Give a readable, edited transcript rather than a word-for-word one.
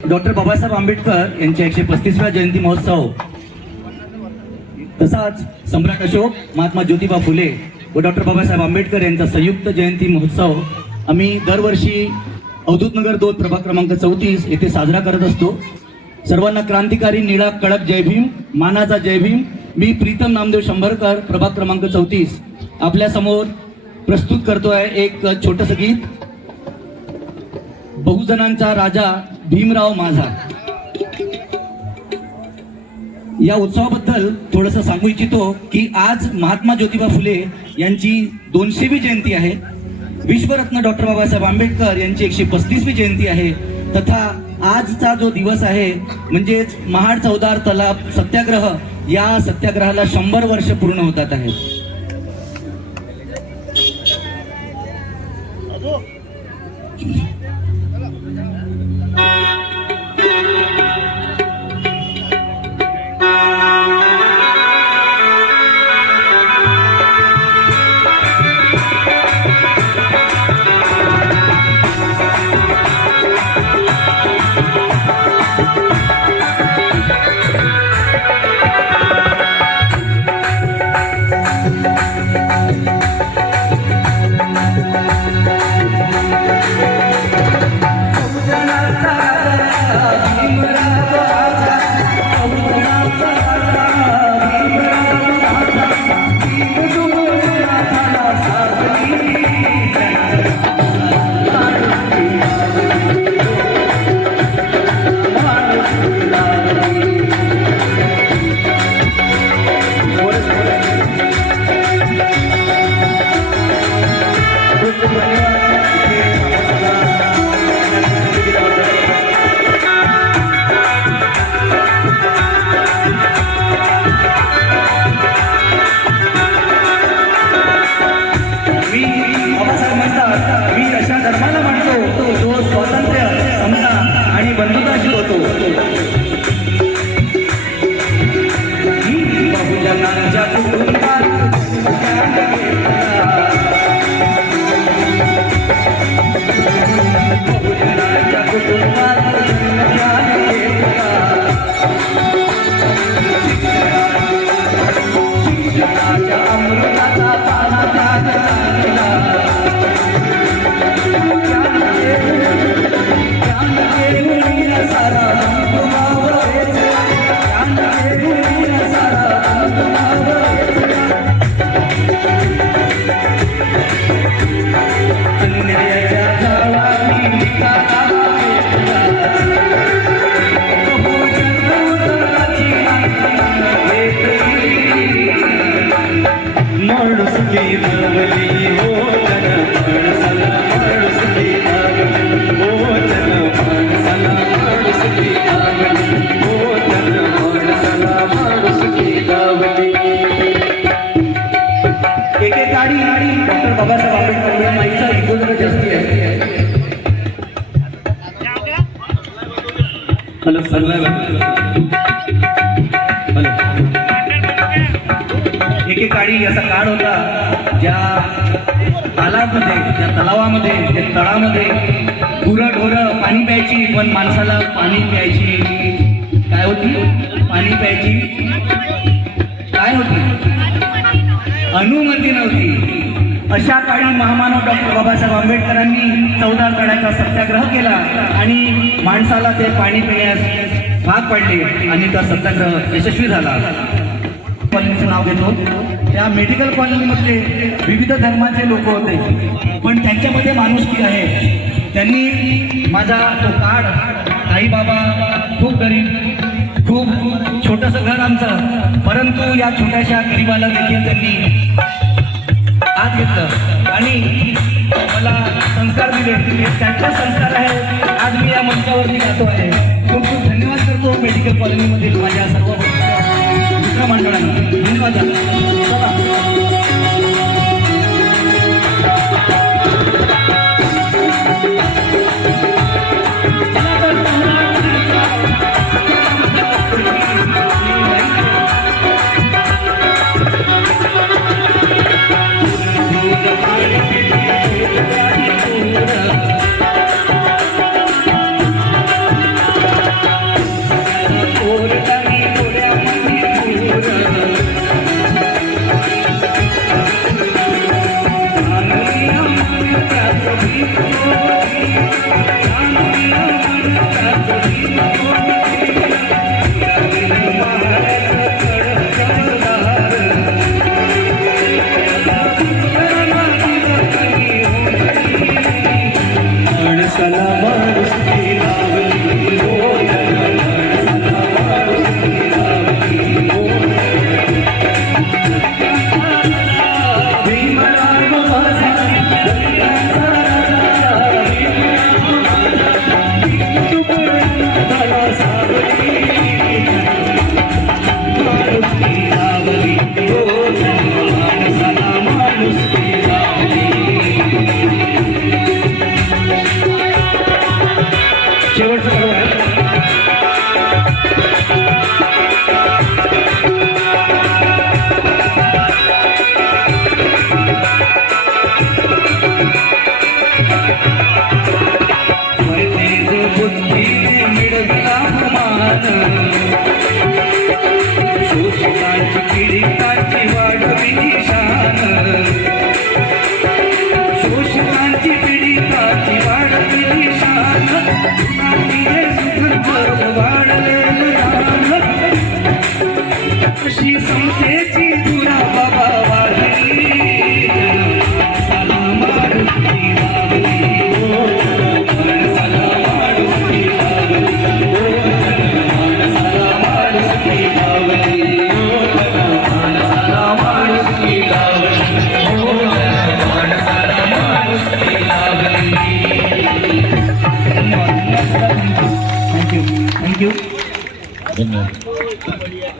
Doctor Babasaheb Ambedkar यांच्या 135व्या जयंती महोत्सव, तसाच सम्राट अशोक, महात्मा ज्योतिबा फुले व डॉक्टर बाबासाहेब आंबेडकर यांचा संयुक्त जयंती महोत्सव आम्ही दरवर्षी अवधूतनगर 2 प्रभाग क्रमांक 34 येथे साजरा करत असतो। सर्वांना क्रांतिकारी निळा कडक जय भीम, मानाचा जय भीम। मी प्रीतम नामदेव शंभरकर, प्रभाग क्रमांक 34 आपल्या समोर प्रस्तुत करतोय एक छोटंसं गीत। बहुजनांचा राजा भीमराव माझा। या उत्सवाबद्दल थोडंसं सांगू इच्छितो की आज महात्मा ज्योतिबा फुले यांची 200वी जयंती आहे, विश्वरत्न डॉक्टर बाबासाहेब आंबेडकर यांची 135वी जयंती आहे, तथा आजचा जो दिवस आहे म्हणजेच महाड चौदार तलाव सत्याग्रह, या सत्याग्रहाला 100 वर्ष पूर्ण होतात आहेत। डॉक्टर बाबासाहेब आंबेडकर माईचा इगो जरा जास्ती आहे। हॅलो एकेकाळी असा काळ होता ज्या तालामध्ये, त्या तलावामध्ये, त्या तळामध्ये गुरंढोरं पाणी प्यायची, पण माणसाला पाणी प्यायची काय होती, पाणी प्यायची काय होती, अनुमती नव्हती। अशा काळी महामानव डॉक्टर बाबासाहेब आंबेडकरांनी चौदार तळ्याचा सत्याग्रह केला आणि माणसाला ते पाणी पिण्यास भाग पडले आणि तो सत्याग्रह यशस्वी झाला। कॉलनीचं नाव घेतो, त्या मेडिकल कॉलनीमधले विविध धर्माचे लोक होते, पण त्यांच्यामध्ये माणुसकी आहे। त्यांनी माझा तो काळ, आई बाबा खूप गरीब, खूप छोटंसं घर आमचं, परंतु या छोट्याशा गरीबाला देखील त्यांनी आत घेतलं आणि मला संस्कार दिले। त्यांचे संस्कार आहे आज मी या मंचावरती गातो आहे। खूप खूप धन्यवाद करतो मेडिकल कॉलनीमधील माझ्या सर्व मित्रमंडळांना, धन्यवाद। शान शोषितांची पीडितांची वाढविली शान शोषितांची पीडितांची वाढविली शान मातीये सुखद वाढलेलं रान अशी समतेची तुला बाबा वाढली माणसाला माणुसकी लागली हो माणसाला माणुसकी लागली हो माणसाला माणुसकी लागली हो माणसाला माणुसकी लागली हो माणसाला माणुसकी लागली. Thank you thank you. धन्यवाद.